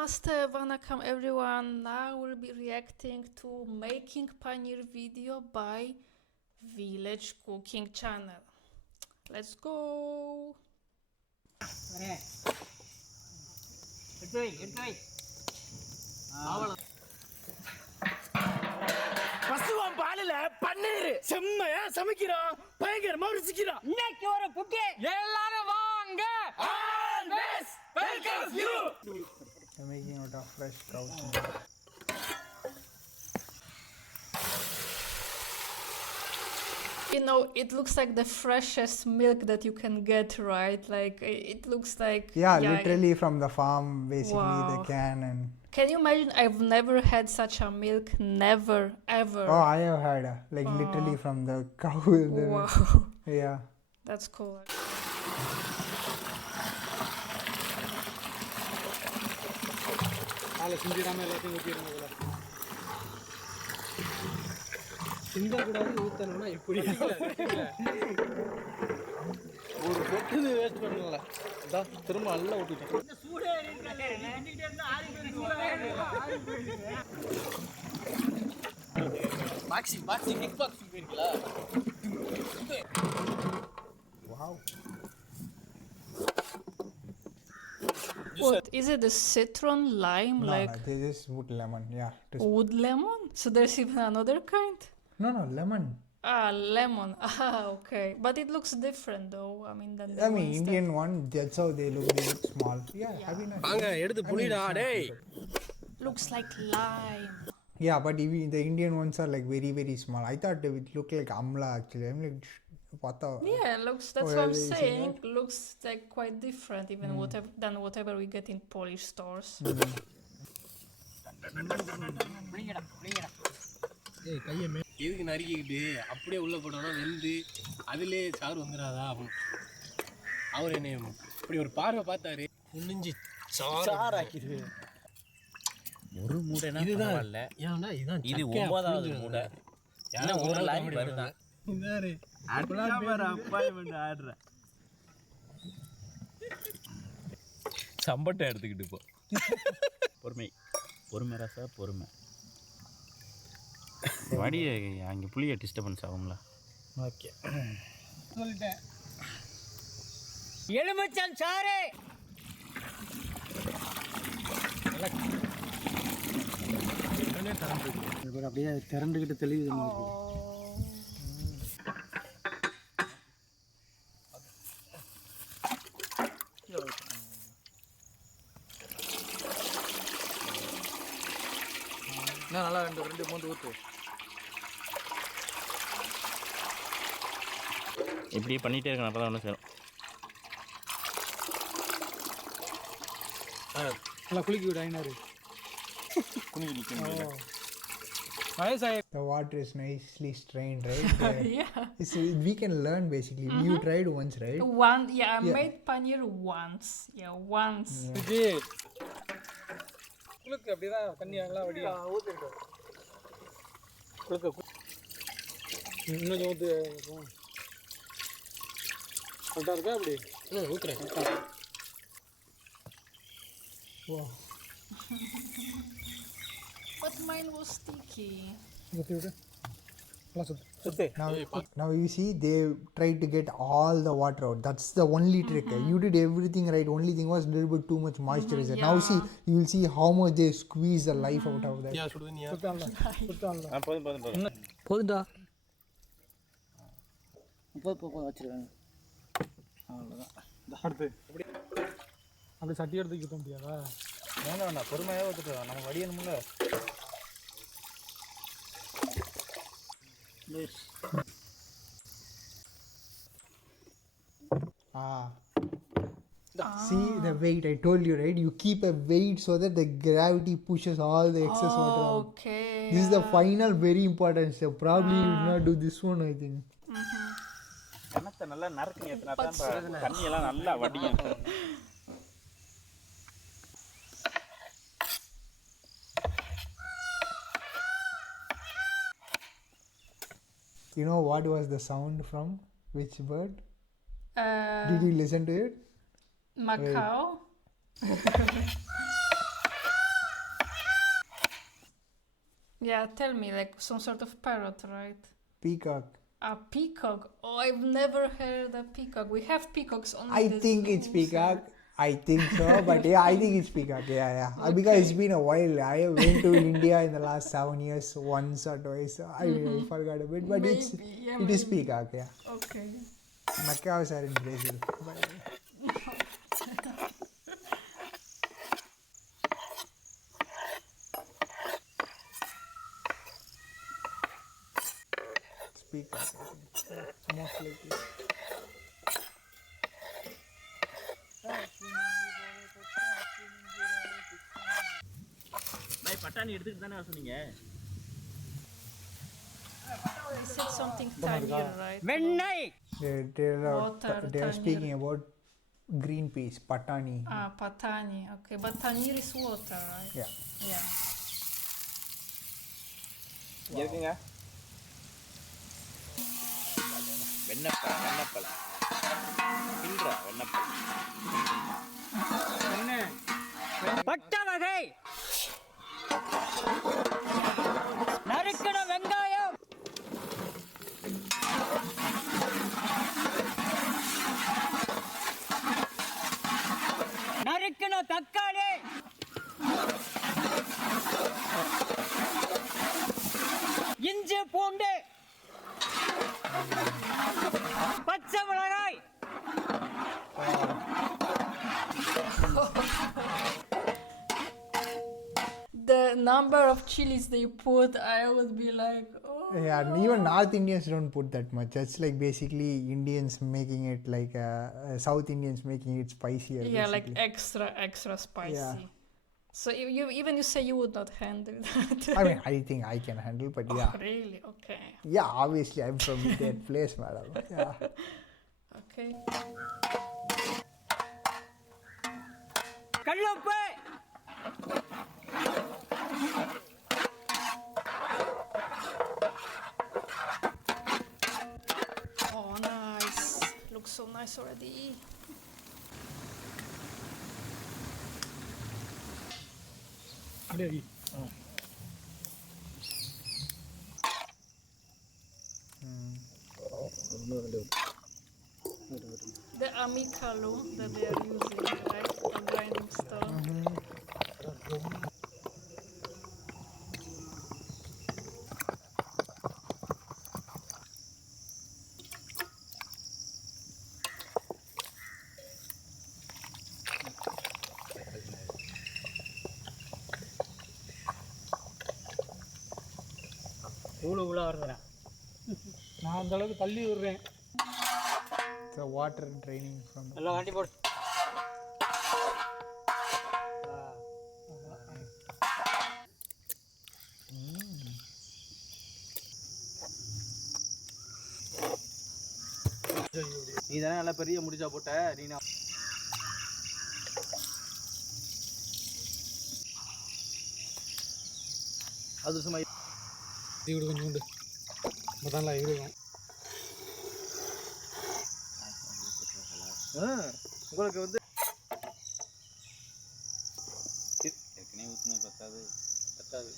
Namaste, Vanakkam everyone. Now we'll be reacting to making paneer video by Village Cooking Channel. Let's go. பசுவான் பாலில பன்னீர் செம்மையா சமைக்கிறோம், பயங்கரமா ருசிக்கிறோம். இன்னைக்கு ஒரு புக்கே எல்லாரும் வாங்க. Always welcome you. They're making out of fresh cow. You know, it looks like the freshest milk that you can get, right? Like, it looks like... Yeah, literally from the farm, basically, Wow. the can and... Can you imagine? I've never had such a milk. Never, ever. Oh, I have had, literally from the cow. Wow. Yeah. That's cool. சிந்தக்கூடாது ஊத்தணும்னா இப்படி ஒரு சொட்டு வேஸ்ட் பண்ணல. திரும்ப நல்லா ஊத்திட்டேன். Boxing kick boxing போயிருக்கீங்களா? Wow. What is it? The citron lime, No, like no, this is wood lemon. Yeah. wood lemon? So there's even another kind? No, lemon. Ah, lemon. Ah, okay. But it looks different though. I mean, than the I mean, ones Indian one, that's how they look. They look small. Yeah, Yeah. have you not? வாங்க எடுத்து புளிடா டேய். that looks like lime. Yeah, but even the Indian ones are like very, very small. I thought they would look like amla actually. I'm like, what the? Yeah, it looks. That's Oh, what yeah, I'm you see saying. Looks like quite different, even whatever we get in Polish stores. ஏய் கையை எதுக்கு நறுக்கிக்கிட்டு அப்படியே உள்ள போட்டோம்னா வெந்து அதிலே சாறு வந்துடாதா? அவர் என்ன இப்படி ஒரு பார்வை பார்த்தாரு, குனிஞ்சு சாராக்கிடுது. ஒரு மூடைனா இதுதான் பரவாயில்ல. ஏன்னா இதுதான் இது 9வது மூடை. ஏன்னா ஒரு லைன் வருதா? இதாரு அப்பாயின்மெண்ட் ஆடுற சம்பட்டை எடுத்துக்கிட்டு போ. பொறுமை ராசா, பொறுமை. வடி அங்கே புளிய டிஸ்டர்பன்ஸ் ஆகுங்களா? ஓகே சொல்லிட்டேன். எலுமிச்சம் சாறு. அப்படியே திரண்டுக்கிட்டு தெளிவுது. நல்லா ரெண்டு மூணு ஊற்று. இப்படியே பண்ணிகிட்டே இருக்கணும், அப்போ தான் ஒன்று சேரும். நல்லா குளிக்க விட ஐநாரு. The water is nicely strained, right? Yeah. So we can learn basically. You tried once, right? I made paneer once. Yeah, once. குளுக்கு அப்படிதான் தண்ணி நல்லா வடியா ஊற்றிருக்க. குளுக்க இன்னும் ஊற்று கரெக்டாக இருக்கா? அப்படி ஊற்றுறேன். Wow. But mine was sticky. ஊற்றி விடு. சுத்து. Now you see they tried to get all the water out. That's the only trick. You did everything right. Only thing was a little bit too much moisture is there. Now see, you will see how much they squeeze the life out of that. சுடுதண்ணியா போதுண்டா. போதும் வச்சிருக்கேன். அவ்வளோதான். அடுத்து அப்படி சட்டி எடுத்து ஊற்ற முடியாதா? வேணாம், பொறுமையாக ஊற்றுட்டு நம்ம வடியணும்ல. See the weight. I told you, right? You keep a weight so that the gravity pushes all the excess water out. Okay. This is the final, very important step. Probably you will not do this one, I think. கிணத்தை நல்லா நறுக்கு ஏற்றினா தான் தண்ணியெல்லாம் நல்லா வடியும். You know what was the sound from which bird? Did you listen to it? Macau. Yeah, tell me, like some sort of parrot, right? Peacock. A peacock. Oh, I've never heard a peacock. We have peacocks only I in the think it's zoos, peacock. I think so, but yeah, I think it's peacock. Yeah. Because it's been a while. I went to India in the last 7 years, once or twice. I forgot a bit, but Maybe, it is peacock. Yeah. Okay. Macaws are in Brazil. By the way. It's peacock. I think. Yeah, most likely. பாய் பட்டாணி எடுத்துட்டு தானே சொன்னீங்க They said something Tanir, right? வெண்ணெய். They're speaking about green peas, patani. Ah, Patani. Okay, but Tanir is water, right? Yeah. Yeah. இருக்குங்க வெண்ணப்பழம் வெண்ணப்பழம் இல்ல வெண்ணப்பழம் பட்ட வகை. நறுக்கின வெங்காயம். நறுக்கின தக்காளி. இஞ்சி பூண்டு. பச்சை மிளகாய். The number of chilies they put, I would be like, oh. Yeah, and even North Indians don't put that much. It's like basically Indians making it like South Indians making it spicier. Yeah, like basically. extra spicy. Yeah. So even you say you would not handle that. I mean, I think I can handle, but yeah. Oh, really? Okay. Yeah, obviously I'm from that place, madam. Yeah. Okay. கல்லுப்பு. Oh, nice. Looks so nice already. The amicalo that they are using, right? The grinding stone. ஊழ வருதுறேன். நான் அந்த அளவுக்கு தள்ளி விடுறேன். The water draining from. எல்லாம் காட்டி போடு. நீ தானே நல்லா பெரிய முடிச்சா போட்ட நீ அது சும்மா இது கொஞ்சம் உண்டு மதான்லாம் இருக்கும் உங்களுக்கு வந்து ஏற்கனவே ஊற்றுனா பத்தாது பத்தாது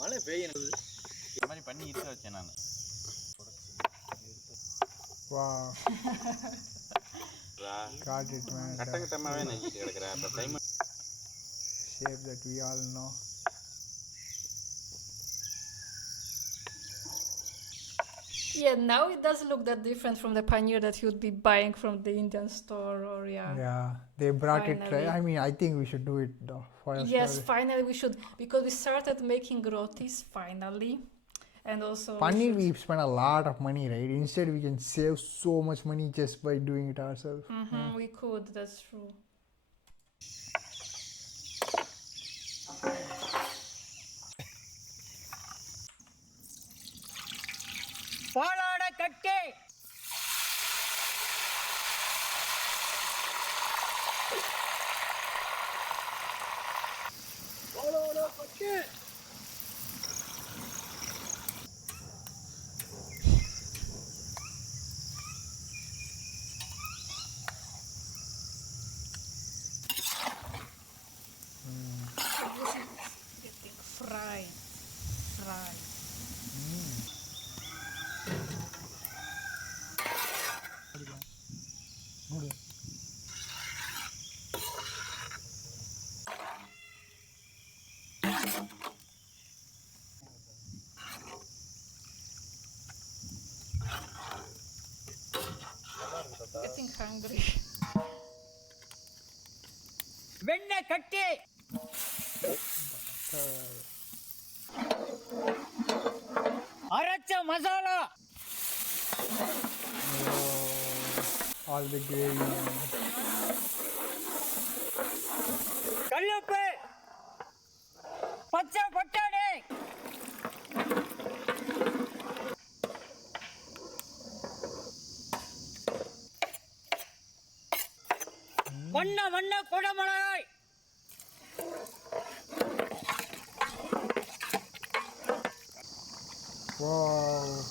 மழை பெய்யணும் இந்த மாதிரி பண்ணி இருக்க வச்சேன் நான் Wow. Got it, man. கட்டகட்டமாகவே நினைச்சிட்டு கிடக்குறேன் அப்போ time Shape that we all know. Yeah, now it does look that different from the paneer that you would be buying from the Indian store or Yeah, they brought Finally. it. I mean, I think we should do it though. Yes, finally we should, because we started making rotis finally, and also Paneer, we spend a lot of money, right? Instead, we can save so much money just by doing it ourselves. we could. That's true. பாலாட கட்டி. Getting fried. Getting hungry. வெண்ணெய் கட்டி அரைச்ச masala All the gravy. கல்லுப்பு பச்சை பட்டாணி வண்ண வண்ண குடமிளகாய் Wow.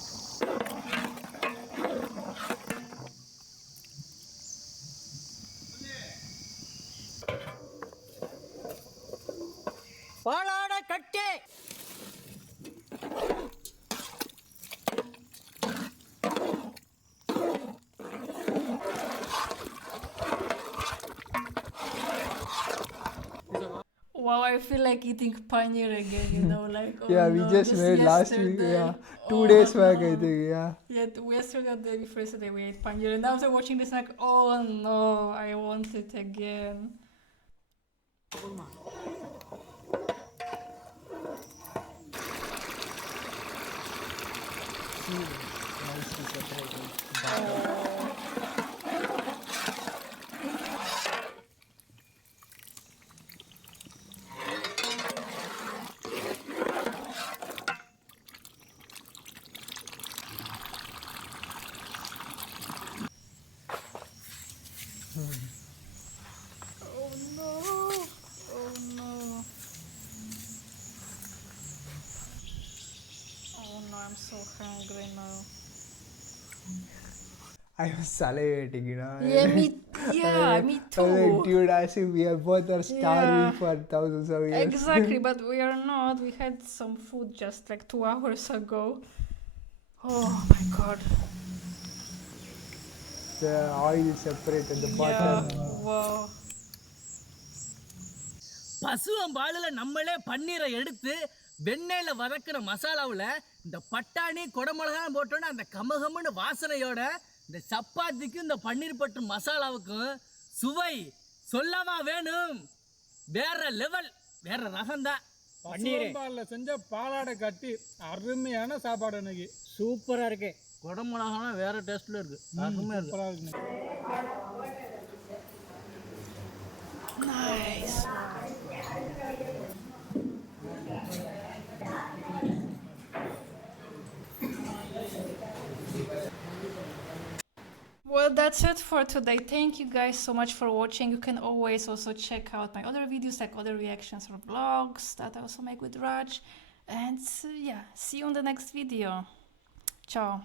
பாலாட கட்டி Wow, I feel like eating paneer again, you know, like oh Yeah, we no, just made last week. yesterday. Yeah, 2 Oh days back, I no. think. Yeah. Yeah, yesterday or the day before yesterday we ate paneer, and after watching this, like, oh no, I want it again. Nicely separated. Oh no, oh no. Oh no, I'm so hungry now. I was salivating, you know. Yeah, me I was like, too. dude, as if we are both are starving Yeah. for thousands of years. Exactly, but we are not. We had some food just like 2 hours ago. Oh my god. The oil is separated, the Yeah, bottom. wow. பசுவம்பாலில் நம்மளே பன்னீரை எடுத்து வெண்ணெயில் வதக்கிற மசாலாவில் இந்த பட்டாணி குடமிளகாய் போட்டோன்னா அந்த கமகமன்னு வாசனையோட இந்த சப்பாத்திக்கும் இந்த பன்னீர் பட்டு மசாலாவுக்கும் சுவை சொல்லவா வேணும். வேற லெவல், வேற ரகம்தான். பன்னீர் செஞ்ச பாலாடை கட்டி அருமையான சாப்பாடு இன்னைக்கு சூப்பராக இருக்கு. குடமிளகாலாம் வேற டேஸ்ட்ல இருக்கு, அருமையாக இருக்கு. சூப்பராக இருக்கு. Nice. Well, that's it for today. Thank you guys so much for watching. You can always also check out my other videos, like other reactions or vlogs that I also make with Raj. And yeah, see you on the next video. Ciao.